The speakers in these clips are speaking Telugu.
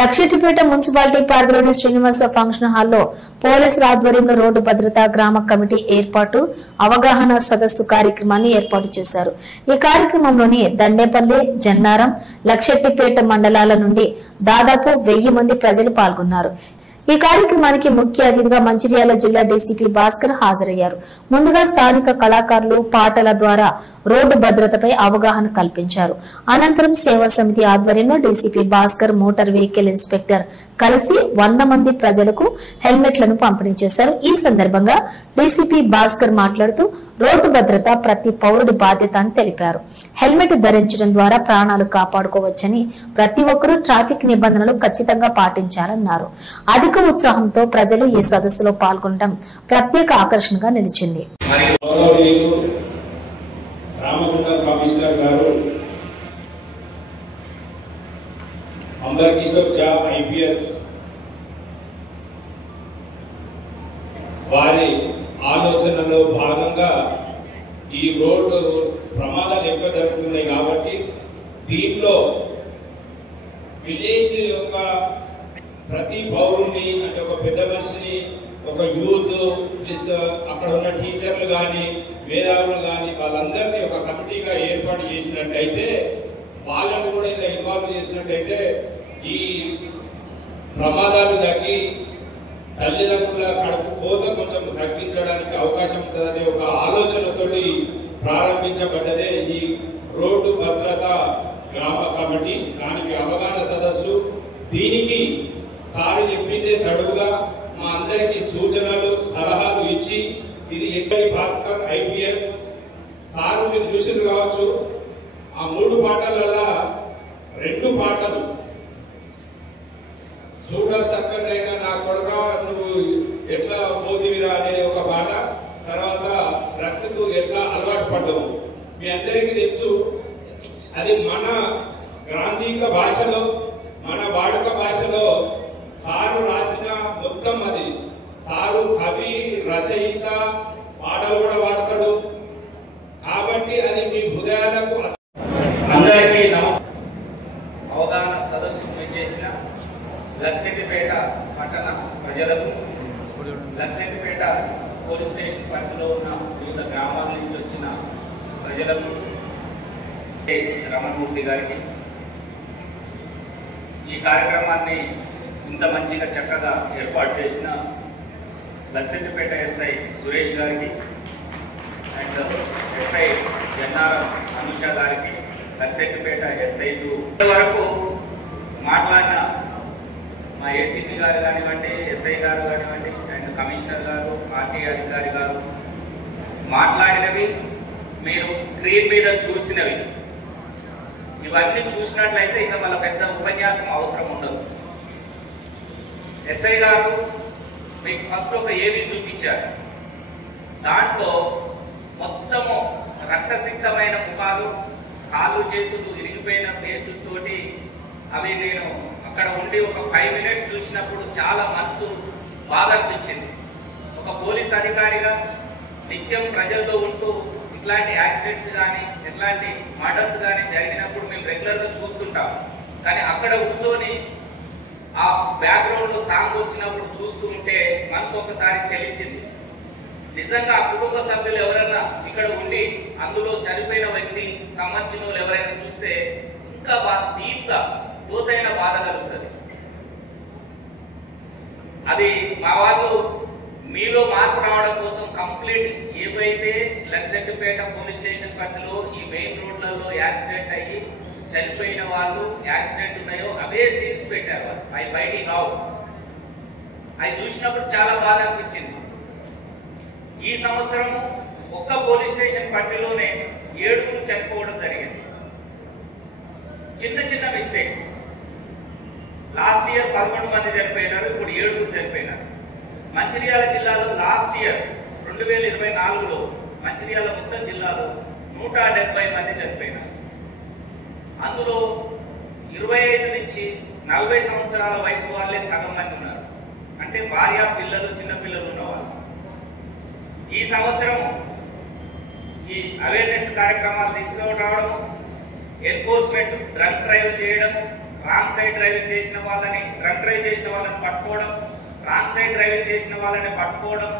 లక్షటిపేట మున్సిపాలిటీ పరిధిలోని శ్రీనివాస ఫంక్షన్ హాల్లో పోలీసుల ఆధ్వర్యంలో రోడ్డు భద్రత గ్రామ కమిటీ ఏర్పాటు అవగాహన సదస్సు కార్యక్రమాన్ని ఏర్పాటు చేశారు. ఈ కార్యక్రమంలోని దండేపల్లి, జన్నారం, లక్షటిపేట మండలాల నుండి దాదాపు 1000 మంది ప్రజలు పాల్గొన్నారు. ఈ కార్యక్రమానికి ముఖ్య అతిథిగా మంచిర్యాల జిల్లా డీసీపీ భాస్కర్ హాజరయ్యారు. ముందుగా స్థానిక కళాకారులు పాటల ద్వారా రోడ్డు భద్రతపై అవగాహన కల్పించారు. అనంతరం సేవా సమితి ఆధ్వర్యంలో DCP Bhaskar, motor vehicle inspector కలిసి 100 మంది ప్రజలకు హెల్మెట్లను పంపిణీ చేశారు. ఈ సందర్భంగా డీసీపీ భాస్కర్ మాట్లాడుతూ రోడ్డు భద్రత ప్రతి పౌరుడి బాధ్యత అని తెలిపారు. హెల్మెట్ ధరించడం ద్వారా ప్రాణాలు కాపాడుకోవచ్చని, ప్రతి ఒక్కరూ ట్రాఫిక్ నిబంధనలు ఖచ్చితంగా పాటించాలన్నారు. అధిక ఉత్సాహంతో ప్రజలు ఈ సదస్సులో పాల్గొనడం ప్రత్యేక ఆకర్షణగా నిలిచింది. వారి ఆలోచనలో భాగంగా ఈ రోడ్డు ప్రమాదాలు ఎక్కువ జరుగుతున్నాయి కాబట్టి దీంట్లో విలేజ్ యొక్క ప్రతి పౌరుని అంటే ఒక పెద్ద మనిషిని, ఒక యూత్ ప్లస్ అక్కడ ఉన్న టీచర్లు కానీ మేధావులు కానీ వాళ్ళందరినీ ఒక కమిటీగా ఏర్పాటు చేసినట్టయితే, వాళ్ళని కూడా ఇలా ఇన్వాల్వ్ చేసినట్టయితే ఈ ప్రమాదాలు తగ్గి తల్లిదండ్రుల కడుపు కోత కొంచెం తగ్గించడానికి అవకాశం ఉంటుందనే ఒక ఆలోచనతోటి ప్రారంభించబడ్డదే ఈ రోడ్డు భద్రత గ్రామ కమిటీ. దానికి అవగాహన సదస్సు. దీనికి సారి చెప్పిందే తడువుగా మా అందరికి సూచనలు సలహాలు ఇచ్చి, ఇది ఎక్కడి భాస్కర్ ఐపీఎస్ సార్ మీరు చూసింది కావచ్చు. ఆ 3 పాటలలో 2 పాటలు చూడ సక్కడైనా నా కొడుక నువ్వు ఎట్లా పోతివిరా అనే ఒక పాట, తర్వాత డ్రగ్స్ కు ఎట్లా అలవాటు పడ్డవు మీ అందరికీ తెలుసు. అది మన గ్రాంధిక భాషలో, మన వాడుక భాషలో సారు రాసిన మొత్తం. అది సారు కవి, రచయిత, పాటలు కూడా వాడతాడు కాబట్టి అది మీ హృదయాలకు. అందరికీ నమస్కారం. అవగాహన సదస్సు చేసిన లక్షటిపేట పట్టణ ప్రజలకు, లక్షటిపేట పోలీస్ స్టేషన్ పరిధిలో ఉన్న వివిధ గ్రామాల నుంచి వచ్చిన ప్రజలకు, రమణమూర్తి గారికి ఈ కార్యక్రమాన్ని ఇంత మంచిగా చక్కగా ఏర్పాటు చేసిన లక్షటిపేట ఎస్ఐ సురేష్ గారికి అండ్ ఎస్ఐ జన్నారం అనుష గారికి, లక్షటిపేట ఎస్ఐ2 వరకు మాట్లాడిన మా ఏసీపీ గారు కానివ్వండి, ఎస్ఐ గారు కానివ్వండి, అండ్ కమిషనర్ గారు, ఆర్టీ అధికారి గారు మాట్లాడినవి మీరు స్క్రీన్ మీద చూసినవి. ఇవన్నీ చూసినట్లయితే ఇక మన పెద్ద ఉపన్యాసం అవసరం ఉండదు. ఎస్ఐ గారు మీకు ఫస్ట్ ఒక ఏవి చూపించారు. దాంట్లో మొత్తము రక్తసిక్తమైన ముఖాలు, కాళ్ళు చేతులు ఇరిగిపోయిన ఫేసులతోటి అవి నేను అక్కడ ఉండి ఒక 5 మినిట్స్ చూసినప్పుడు చాలా మనసు బాధ అనిపించింది. ఒక పోలీస్ అధికారిగా నిత్యం ప్రజల్లో ఉంటూ ఇట్లాంటి యాక్సిడెంట్స్ కానీ ఇట్లాంటి మర్డర్స్ కానీ జరిగినప్పుడు మేము రెగ్యులర్గా చూస్తుంటాం. కానీ అక్కడ కూర్చొని ఆ బ్యాక్గ్రౌండ్లో సాంగ్ వచ్చినప్పుడు చూస్తూ ఉంటే మనసు ఒకసారి చెలించింది. నిజంగా ఆ కుటుంబ సభ్యులు ఎవరైనా ఇక్కడ ఉండి అందులో చనిపోయిన వ్యక్తి సంబంధించిన వాళ్ళు ఎవరైనా చూస్తే ఇంకా డీప్గా లోతైన బాధ కలుగుతుంది. అది మా వాళ్ళు మీలో మార్పు రావడం కోసం కంప్లీట్ ఏవైతే లక్షటిపేట పోలీస్ స్టేషన్ పరిధిలో ఈ మెయిన్ రోడ్లలో యాక్సిడెంట్ అయ్యి చనిపోయిన వాళ్ళు యాక్సిడెంట్ ఉన్నాయో అవే సీన్స్ పెట్టారు. అవి బయటికి రావు. అవి చూసినప్పుడు చాలా బాధ అనిపించింది. ఈ సంవత్సరము ఒక్క పోలీస్ స్టేషన్ పరిధిలోనే 7 చనిపోవడం జరిగింది. చిన్న చిన్న మిస్టేక్స్. లాస్ట్ ఇయర్ 11 మంది చనిపోయినారు, ఇప్పుడు 7 చనిపోయినారు. మంచిర్యాల జిల్లాలో లాస్ట్ ఇయర్ 2024లో మంచిర్యాల మొత్తం జిల్లాలో 170 మంది చనిపోయినారు. అందులో 25 నుంచి 40 సంవత్సరాల వయసు వాళ్ళే సగం మంది ఉన్నారు. అంటే భార్య, పిల్లలు, చిన్నపిల్లలు ఉన్నవాళ్ళు. ఈ సంవత్సరం ఈ అవేర్నెస్ కార్యక్రమాలు తీసుకురావడం, ఎన్ఫోర్స్మెంట్ డ్రంక్ డ్రైవ్ చేయడం, రాంగ్ సైడ్ డ్రైవింగ్ చేసిన వాళ్ళని, డ్రంక్ డ్రైవ్ చేసిన వాళ్ళని పట్టుకోవడం, రాంగ్ సైడ్ డ్రైవింగ్ చేసిన వాళ్ళని పట్టుకోవడం,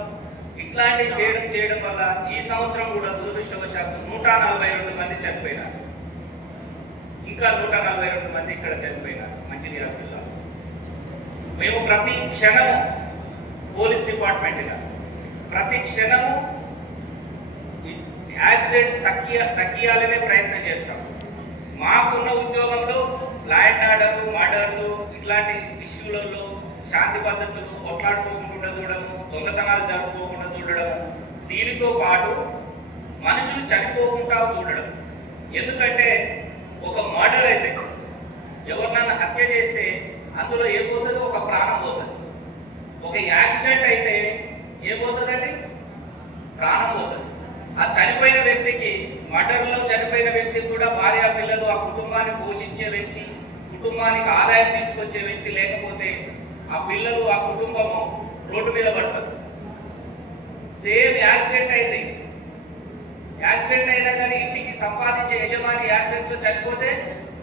ఇట్లాంటివి చేయడం వల్ల ఈ సంవత్సరం కూడా దురదృష్టవశాత్తు 142 మంది చనిపోయినారు. ఇంకా 142 మంది ఇక్కడ చనిపోయినారు మంచిర్యాల జిల్లాలో. మేము ప్రతి క్షణము పోలీస్ డిపార్ట్మెంట్గా ప్రతి క్షణము యాక్సిడెంట్స్ తగ్గియాలనే ప్రయత్నం చేస్తాం. మాకున్న ఉద్యోగంలో లా అండ్ ఆర్డర్, మర్డర్లు ఇట్లాంటి ఇష్యూలలో శాంతి భద్రతలు కొట్లాడుకోకుండా చూడడము, దొంగతనాలు జరుపుకోకుండా చూడడం, దీనితో పాటు మనుషులు చనిపోకుండా చూడడం. ఎందుకంటే ఒక మర్డర్ అయితే ఎవరినన్నా హత్య చేస్తే అందులో ఏమవుతుందో ఒక ప్రాణం పోతుంది. ఒక యాక్సిడెంట్ అయితే ఏమవుతుందండి? ప్రాణం పోతుంది. ఆ చనిపోయిన వ్యక్తికి, మర్డర్లో చనిపోయిన వ్యక్తికి కూడా భార్య పిల్లలు, ఆ కుటుంబాన్ని పోషించే వ్యక్తి, కుటుంబానికి ఆదాయం తీసుకొచ్చే వ్యక్తి లేకపోతే ఆ పిల్లలు, ఆ కుటుంబము రోడ్డు మీద పడతారు. సేమ్ యాక్సిడెంట్ అయితే, యాక్సిడెంట్ అయినా కానీ ఇంటికి సంపాదించే యజమాని యాక్సిడెంట్ లో చనిపోతే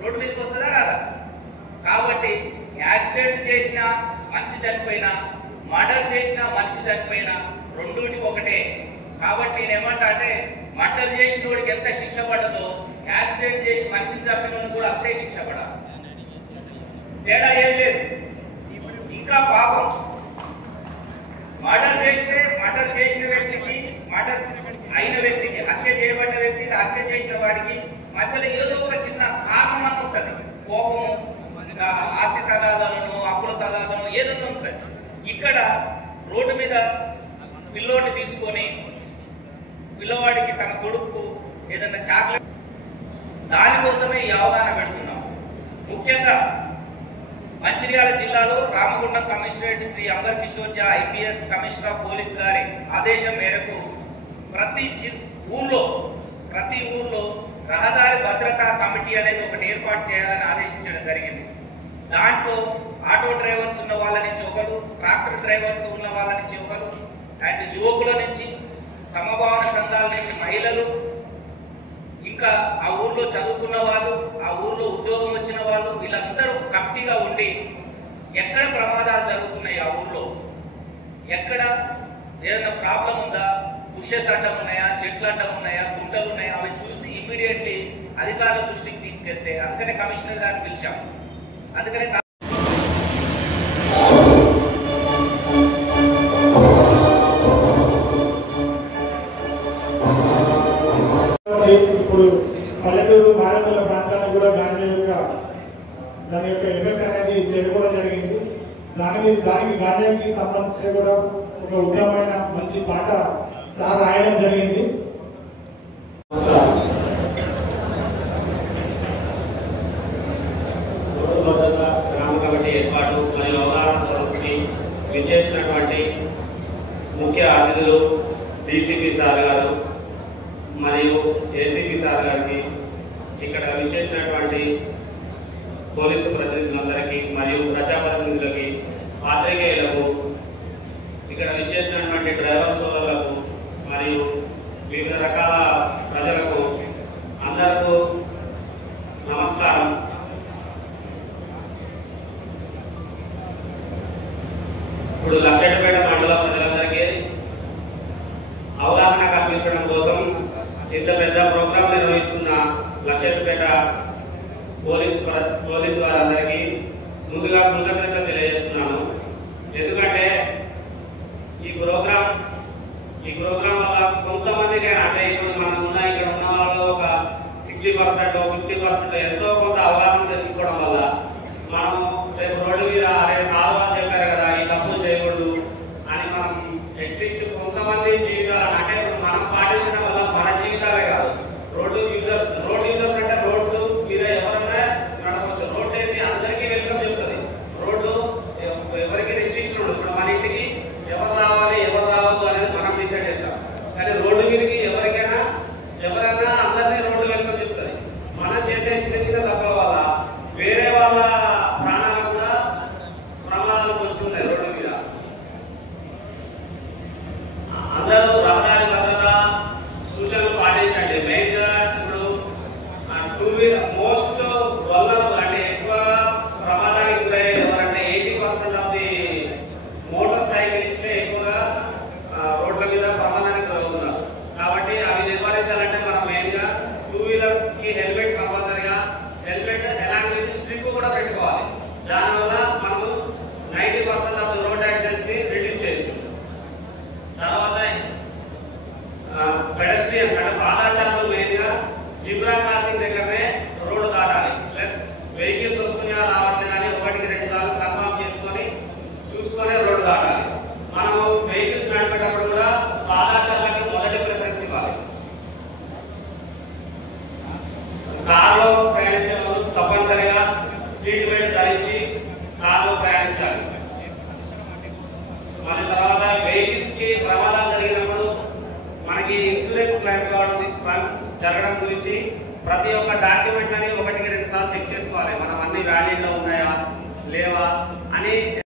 రోడ్డు మీదకి వస్తుందా రాదా? కాబట్టి యాక్సిడెంట్ చేసిన మనిషి చనిపోయినా, మర్డర్ చేసిన మనిషి చనిపోయినా రెండుటికి ఒకటే. కాబట్టి నేనేమంటా అంటే, మర్డర్ చేసిన వాడికి ఎంత శిక్ష పడదో యాక్సిడెంట్ చేసి మనిషిని చంపిన కూడా అంతే శిక్ష పడాలి. తేడా ఏం లేదు. ఇంకా పాపం మర్డర్ చేసిన వ్యక్తికి, మర్డర్ అయిన వ్యక్తికి, హత్య చేయబడ్డ వ్యక్తికి, హత్య చేసిన వాడికి మధ్యలో ఏదో ఒక చిన్న కారణం అని ఉంటుంది. కోపము, ఆస్తి తగాదాలను, అప్పుల తగాదాలను ఏదైనా ఉంటుంది. ఇక్కడ రోడ్డు మీద పిల్లోడిని తీసుకొని పిల్లవాడికి, తన కొడుకు ఏదైనా చాక్లెట్, దానికోసమే ఈ అవగాహన పెడుతున్నాం. ముఖ్యంగా మంచిర్యాల జిల్లాలో Ramagundam commissionerate Shri Amber Kishore Jha IPS commissioner of police గారి ఆదేశం మేరకు ప్రతి ఊర్లో రహదారి భద్రతా కమిటీ అనేది ఒకటి ఏర్పాటు చేయాలని ఆదేశించడం జరిగింది. దాంట్లో ఆటో డ్రైవర్స్ ఉన్న వాళ్ళ నుంచి ఒకరు, ట్రాక్టర్ డ్రైవర్స్ ఉన్న వాళ్ళ నుంచి ఒకరు, అండ్ యువకుల నుంచి, సమభావన సంఘాల నుంచి మహిళలు, ఇంకా ఆ ఊర్లో చదువుకున్న వాళ్ళు, ఆ ఊర్లో ఉద్యోగం వచ్చిన వాళ్ళు, వీళ్ళందరూ కమిటీగా ఉండి ఎక్కడ ప్రమాదాలు జరుగుతున్నాయి, ఆ ఊర్లో ఎక్కడ ఏదైనా ప్రాబ్లం ఉందా, బుషెస్ అడ్డం ఉన్నాయా, చెట్లు అడ్డం ఉన్నాయా, గుంటలు ఉన్నాయా, అవి చూసి ఇమీడియట్లీ అధికారుల దృష్టికి తీసుకెళ్తే, అందుకనే కమిషనర్ గారిని పిలిచాము. అందుకనే ఇప్పుడు పల్లెటూరు మారుమూల ప్రాంతానికి కూడా దాని యొక్క ఎఫెక్ట్ అనేది చేయడం జరిగింది. దానికి గాంజాకి సంబంధించి కూడా ఒక ఉత్తమమైన మంచి పాట సార్ రాయడం జరిగింది. గ్రామ కమిటీ ఏర్పాటు మరియు అవగాహన సదస్సుకి విచ్చేసినటువంటి ముఖ్య అతిథులు డీసీపీ సార్ గారు మరియు ఏసీపీ సార్ గారికి, ఇక్కడ విచ్చేసినటువంటి పోలీసు ప్రతినిధులందరికీ మరియు ప్రజాప్రతినిధులకి, పాత్రికేయులకు, ఇక్కడ విచ్చేసినటువంటి డ్రైవర్ సోదరులకు మరియు వివిధ రకాల ప్రజలకు అందరికీ నమస్కారం. ఇప్పుడు లక్షపేట మండల ప్రజలందరికీ అవగాహన కల్పించడం కోసం ఇంత పెద్ద ప్రోగ్రాం నిర్వహిస్తున్న లక్షపేట పోలీసు వారందరికీ ముందుగా కృతజ్ఞత తెలియజేస్తున్నాను. ఎందుకంటే ఈ ప్రోగ్రాం వల్ల కొంతమందికి, అంటే ఇప్పుడు ఇక్కడ ఉన్న వాళ్ళు ఒక 60%, 50% ఎంతో కొంత అవగాహన తెలుసుకోవడం వల్ల మనము రేపు రోడ్డు మీద సాల్వా చెప్పారు కదా, ఈ తప్పులు చేయకూడదు అని మనం అట్లీస్ట్ కొంతమంది జీవితాలు, అంటే మనం పాటించడం వల్ల మన జీవితాలే కాదు, రోడ్డు యూజర్స్ అంటే రోడ్డు మీద ఎవరైనా నడవచ్చు. రోడ్డు అనేది అందరికీ వెల్కమ్ చెప్తుంది. రోడ్డు జరగడం గురించి ప్రతి ఒక్క డాక్యుమెంట్ అనేది 1కి 2 సార్లు చెక్ చేసుకోవాలి, మనం అన్ని వ్యాలిడ్లో ఉన్నాయా లేవా అని.